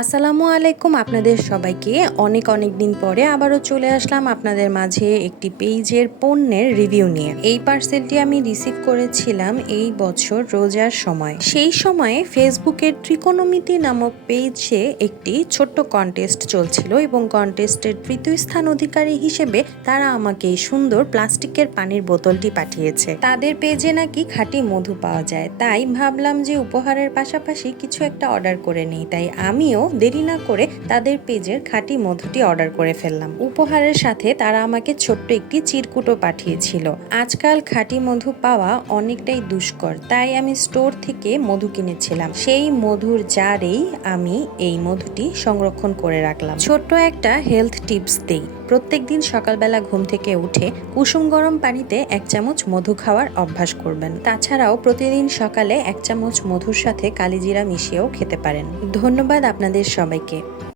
আসসালামু আলাইকুম আপনাদের সবাইকে। অনেক দিন পরে আবারও চলে আসলাম আপনাদের মাঝে একটি পেজের পণ্যের রিভিউ নিয়ে। এই পার্সেলটি আমি রিসিভ করেছিলাম এই বছর রোজার সময়। সেই সময়ে ফেসবুকের ত্রিকোণমিতি নামক পেজে একটি ছোট্ট কন্টেস্ট চলছিল এবং কন্টেস্টের তৃতীয় স্থান অধিকারী হিসেবে তারা আমাকে এই সুন্দর প্লাস্টিকের পানির বোতলটি পাঠিয়েছে। তাদের পেজে নাকি খাঁটি মধু পাওয়া যায়, তাই ভাবলাম যে উপহারের পাশাপাশি কিছু একটা অর্ডার করে নিই। তাই আমিও দেরি না করে তাদের পেজের খাঁটি মধুটি অর্ডার করে ফেললাম। উপহারের সাথে তারা আমাকে ছোট্ট একটি চিরকুটও পাঠিয়েছিল। আজকাল খাঁটি মধু পাওয়া অনেকটাই দুষ্কর, তাই আমি স্টোর থেকে মধু কিনেছিলাম। সেই মধুর জারেই আমি এই মধুটি সংরক্ষণ করে রাখলাম। ছোট্ট একটা হেলথ টিপস দেই। প্রত্যেকদিন সকালবেলা ঘুম থেকে উঠে কুসুম গরম পানিতে 1 চামচ মধু খাওয়ার অভ্যাস করবেন। তাছাড়াও প্রতিদিন সকালে 1 চামচ মধুর সাথে কালিজিরা মিশিয়েও খেতে পারেন। ধন্যবাদ আপনাদের সবাইকে।